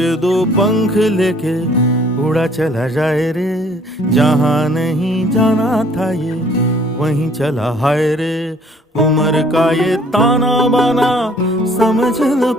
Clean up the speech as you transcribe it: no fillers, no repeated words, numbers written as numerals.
के दो पंख लेके उड़ा चला जाए रे, जहाँ नहीं जाना था ये वहीं चला हाय रे। उम्र का ये ताना बाना समझ लो